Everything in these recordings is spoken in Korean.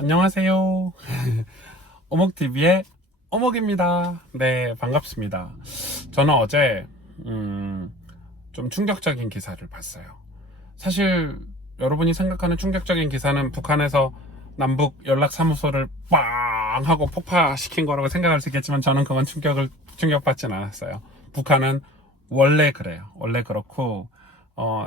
안녕하세요. 오목TV의 오목입니다. 네, 반갑습니다. 저는 어제 좀 충격적인 기사를 봤어요. 사실 여러분이 생각하는 충격적인 기사는 북한에서 남북 연락사무소를 빵 하고 폭파시킨 거라고 생각할 수 있겠지만, 저는 그건 충격받진 않았어요. 북한은 원래 그래요. 원래 그렇고,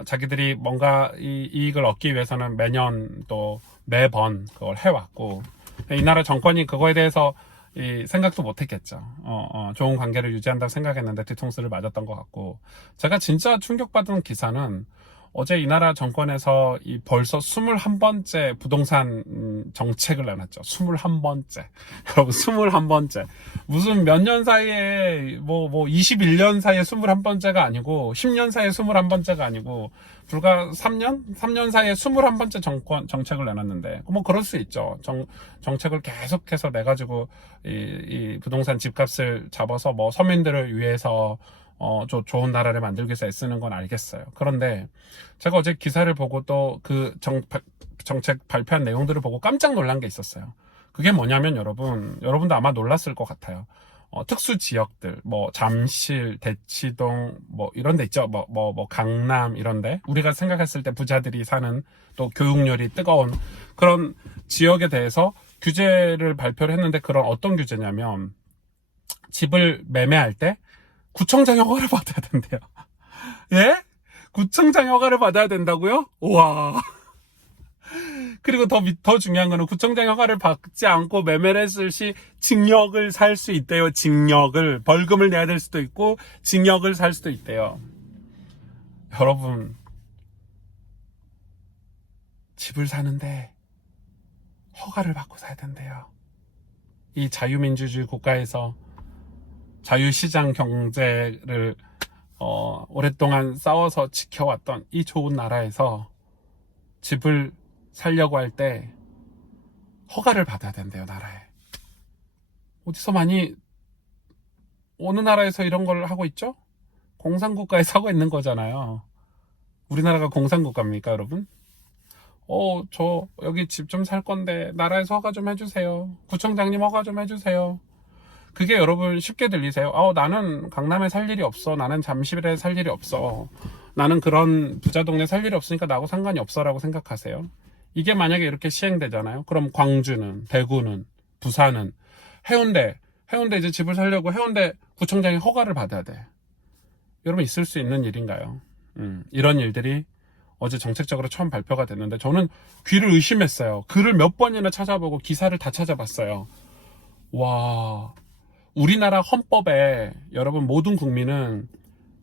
자기들이 뭔가 이익을 얻기 위해서는 매년 또 매번 그걸 해왔고, 이 나라 정권이 그거에 대해서 생각도 못했겠죠. 좋은 관계를 유지한다고 생각했는데 뒤통수를 맞았던 것 같고, 제가 진짜 충격받은 기사는 어제 이 나라 정권에서 벌써 21번째 부동산 정책을 내놨죠. 21번째. 여러분, 21번째. 무슨 몇 년 사이에, 21년 사이에 21번째가 아니고, 10년 사이에 21번째가 아니고, 불과 3년? 3년 사이에 21번째 정책을 내놨는데, 뭐 그럴 수 있죠. 정책을 계속해서 내가지고, 이 부동산 집값을 잡아서 뭐 서민들을 위해서 좋은 나라를 만들기 위해서 애쓰는 건 알겠어요. 그런데 제가 어제 기사를 보고 또 그 정책 발표한 내용들을 보고 깜짝 놀란 게 있었어요. 그게 뭐냐면, 여러분도 아마 놀랐을 것 같아요. 특수 지역들, 뭐 잠실, 대치동, 뭐 이런 데 있죠. 강남 이런 데, 우리가 생각했을 때 부자들이 사는, 또 교육열이 뜨거운 그런 지역에 대해서 규제를 발표를 했는데, 그런 어떤 규제냐면, 집을 매매할 때 구청장 허가를 받아야 된대요. 예? 구청장 허가를 받아야 된다고요? 우와. 그리고 더 중요한 거는, 구청장 허가를 받지 않고 매매를 했을 시 징역을 살 수 있대요. 벌금을 내야 될 수도 있고 징역을 살 수도 있대요. 여러분, 집을 사는데 허가를 받고 사야 된대요. 이 자유민주주의 국가에서 자유시장 경제를 오랫동안 싸워서 지켜왔던 이 좋은 나라에서 집을 살려고 할 때 허가를 받아야 된대요, 나라에. 어느 나라에서 이런 걸 하고 있죠? 공산국가에서 하고 있는 거잖아요. 우리나라가 공산국가입니까, 여러분? 저 여기 집 좀 살 건데 나라에서 허가 좀 해주세요. 구청장님 허가 좀 해주세요. 그게 여러분 쉽게 들리세요? 나는 강남에 살 일이 없어. 나는 잠실에 살 일이 없어. 나는 그런 부자 동네 살 일이 없으니까 나하고 상관이 없어라고 생각하세요? 이게 만약에 이렇게 시행되잖아요. 그럼 광주는, 대구는, 부산은, 해운대 이제 집을 살려고 해운대 구청장이 허가를 받아야 돼. 여러분, 있을 수 있는 일인가요? 이런 일들이 어제 정책적으로 처음 발표가 됐는데, 저는 귀를 의심했어요. 글을 몇 번이나 찾아보고 기사를 다 찾아봤어요. 와, 우리나라 헌법에 여러분, 모든 국민은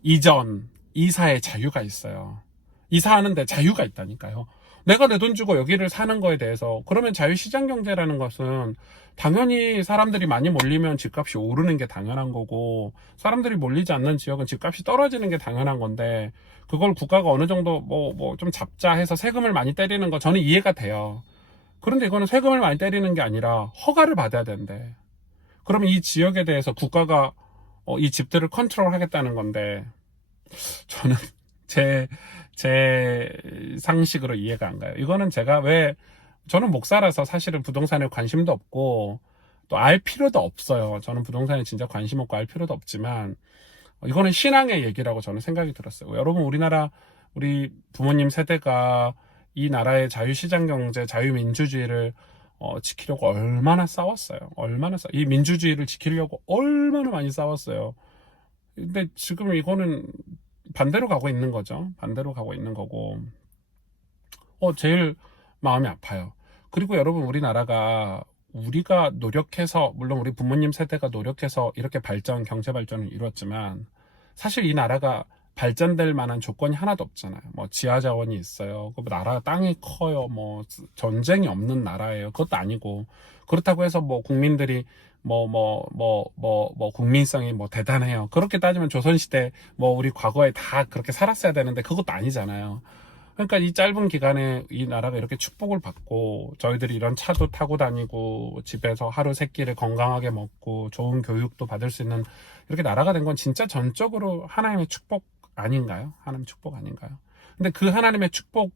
이사의 자유가 있어요. 이사하는데 자유가 있다니까요. 내가 내 돈 주고 여기를 사는 거에 대해서, 그러면 자유시장 경제라는 것은 당연히 사람들이 많이 몰리면 집값이 오르는 게 당연한 거고, 사람들이 몰리지 않는 지역은 집값이 떨어지는 게 당연한 건데, 그걸 국가가 어느 정도 좀 잡자 해서 세금을 많이 때리는 거, 저는 이해가 돼요. 그런데 이거는 세금을 많이 때리는 게 아니라 허가를 받아야 된대. 그러면 이 지역에 대해서 국가가 이 집들을 컨트롤 하겠다는 건데, 저는 제 상식으로 이해가 안 가요. 이거는 저는 목사라서 사실은 부동산에 관심도 없고 또 알 필요도 없어요. 저는 부동산에 진짜 관심 없고 알 필요도 없지만, 이거는 신앙의 얘기라고 저는 생각이 들었어요. 여러분, 우리 부모님 세대가 이 나라의 자유시장 경제, 자유민주주의를 지키려고 얼마나 싸웠어요. 이 민주주의를 지키려고 얼마나 많이 싸웠어요. 근데 지금 이거는 반대로 가고 있는 거죠. 반대로 가고 있는 거고, 제일 마음이 아파요. 그리고 여러분, 우리가 노력해서, 물론 우리 부모님 세대가 노력해서 이렇게 경제 발전을 이루었지만, 사실 이 나라가 발전될 만한 조건이 하나도 없잖아요. 뭐 지하 자원이 있어요. 그 나라 땅이 커요. 뭐 전쟁이 없는 나라예요. 그것도 아니고, 그렇다고 해서 뭐 국민들이 국민성이 대단해요. 그렇게 따지면 조선시대 우리 과거에 다 그렇게 살았어야 되는데, 그것도 아니잖아요. 그러니까 이 짧은 기간에 이 나라가 이렇게 축복을 받고, 저희들이 이런 차도 타고 다니고 집에서 하루 세 끼를 건강하게 먹고 좋은 교육도 받을 수 있는 이렇게 나라가 된 건 진짜 전적으로 하나님의 축복 아닌가요? 하나님의 축복 아닌가요? 근데 그 하나님의 축복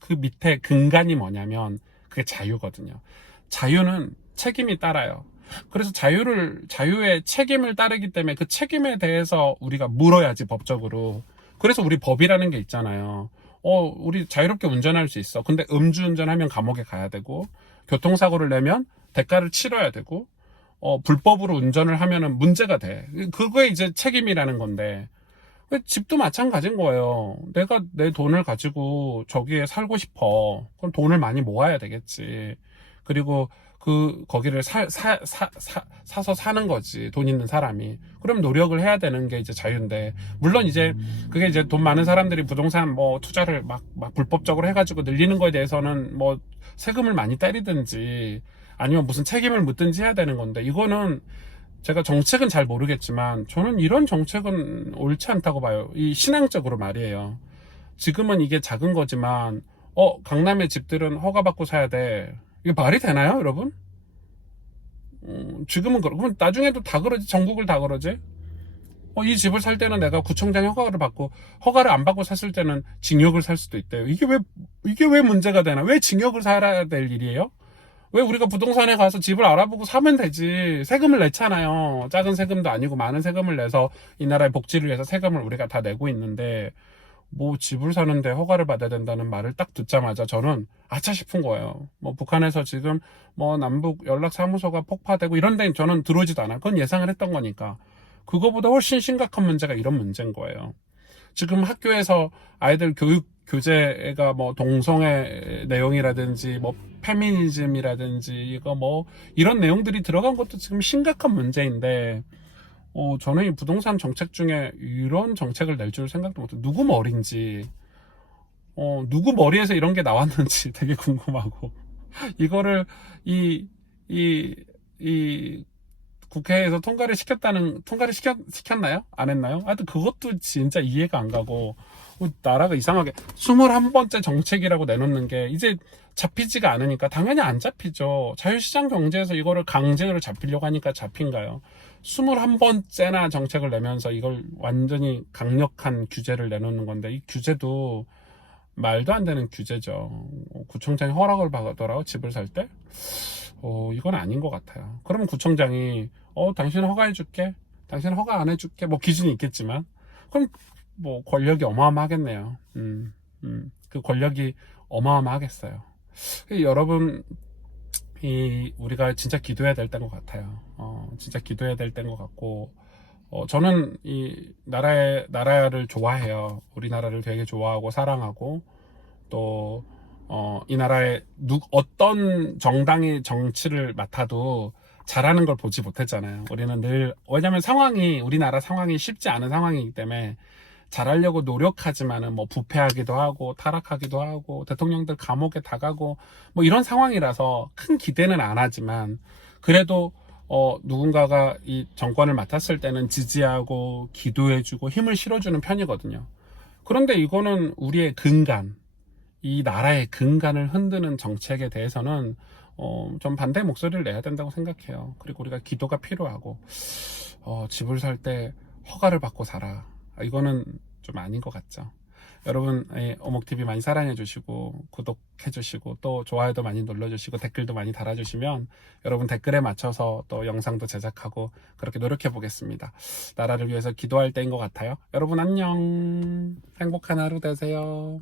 그 밑에 근간이 뭐냐면, 그게 자유거든요. 자유는 책임이 따라요. 그래서 자유의 책임을 따르기 때문에 그 책임에 대해서 우리가 물어야지, 법적으로. 그래서 우리 법이라는 게 있잖아요. 우리 자유롭게 운전할 수 있어. 근데 음주운전하면 감옥에 가야 되고, 교통사고를 내면 대가를 치러야 되고, 불법으로 운전을 하면은 문제가 돼. 그거에 이제 책임이라는 건데, 집도 마찬가지인 거예요. 내가 내 돈을 가지고 저기에 살고 싶어. 그럼 돈을 많이 모아야 되겠지. 그리고 거기를 사서 사는 거지. 돈 있는 사람이. 그럼 노력을 해야 되는 게 이제 자유인데. 물론 이제 그게 이제 돈 많은 사람들이 부동산 뭐 투자를 막 불법적으로 해가지고 늘리는 거에 대해서는 뭐 세금을 많이 때리든지 아니면 무슨 책임을 묻든지 해야 되는 건데, 이거는 제가 정책은 잘 모르겠지만 저는 이런 정책은 옳지 않다고 봐요. 이 신앙적으로 말이에요. 지금은 이게 작은 거지만 강남의 집들은 허가받고 사야 돼. 이게 말이 되나요, 여러분? 지금은 그러면 나중에도 다 그러지. 전국을 다 그러지. 이 집을 살 때는 내가 구청장 허가를 받고, 허가를 안 받고 샀을 때는 징역을 살 수도 있대요. 이게 왜 문제가 되나? 왜 징역을 살아야 될 일이에요? 왜 우리가 부동산에 가서 집을 알아보고 사면 되지. 세금을 냈잖아요. 작은 세금도 아니고 많은 세금을 내서 이 나라의 복지를 위해서 세금을 우리가 다 내고 있는데, 뭐 집을 사는데 허가를 받아야 된다는 말을 딱 듣자마자 저는 아차 싶은 거예요. 뭐 북한에서 지금 뭐 남북 연락사무소가 폭파되고 이런 데는 저는 들어오지도 않아요. 그건 예상을 했던 거니까. 그거보다 훨씬 심각한 문제가 이런 문제인 거예요. 지금 학교에서 아이들 교재가 뭐 동성애 내용이라든지 뭐 페미니즘이라든지 이거 뭐 이런 내용들이 들어간 것도 지금 심각한 문제인데, 저는 이 부동산 정책 중에 이런 정책을 낼 줄 생각도 못해요. 누구 머리인지, 누구 머리에서 이런 게 나왔는지 되게 궁금하고, 이거를 이 국회에서 통과를 시켰나요? 안 했나요? 하여튼 그것도 진짜 이해가 안 가고, 나라가 이상하게 21번째 정책이라고 내놓는 게 이제 잡히지가 않으니까 당연히 안 잡히죠. 자유시장 경제에서 이거를 강제로 잡히려고 하니까 잡힌가요? 21번째나 정책을 내면서 이걸 완전히 강력한 규제를 내놓는 건데, 이 규제도 말도 안 되는 규제죠. 구청장이 허락을 받더라고, 집을 살 때? 이건 아닌 것 같아요. 그러면 구청장이, 당신 허가해줄게. 당신 허가 안 해줄게. 뭐 기준이 있겠지만. 그럼 뭐 권력이 어마어마하겠네요. 그 권력이 어마어마하겠어요. 여러분, 우리가 진짜 기도해야 될 때인 것 같아요. 진짜 기도해야 될 때인 것 같고, 저는 이 나라를 좋아해요. 우리나라를 되게 좋아하고 사랑하고, 또 이 나라에 어떤 정당이 정치를 맡아도 잘하는 걸 보지 못했잖아요. 우리는 늘, 왜냐면 우리나라 상황이 쉽지 않은 상황이기 때문에 잘하려고 노력하지만은 뭐 부패하기도 하고 타락하기도 하고 대통령들 감옥에 다 가고 뭐 이런 상황이라서 큰 기대는 안 하지만, 그래도 누군가가 이 정권을 맡았을 때는 지지하고 기도해주고 힘을 실어주는 편이거든요. 그런데 이거는 우리의 근간, 이 나라의 근간을 흔드는 정책에 대해서는 좀 반대 목소리를 내야 된다고 생각해요. 그리고 우리가 기도가 필요하고, 집을 살 때 허가를 받고 살아. 이거는 좀 아닌 것 같죠. 여러분, 어목TV 많이 사랑해주시고 구독해주시고 또 좋아요도 많이 눌러주시고 댓글도 많이 달아주시면 여러분 댓글에 맞춰서 또 영상도 제작하고 그렇게 노력해 보겠습니다. 나라를 위해서 기도할 때인 것 같아요. 여러분 안녕. 행복한 하루 되세요.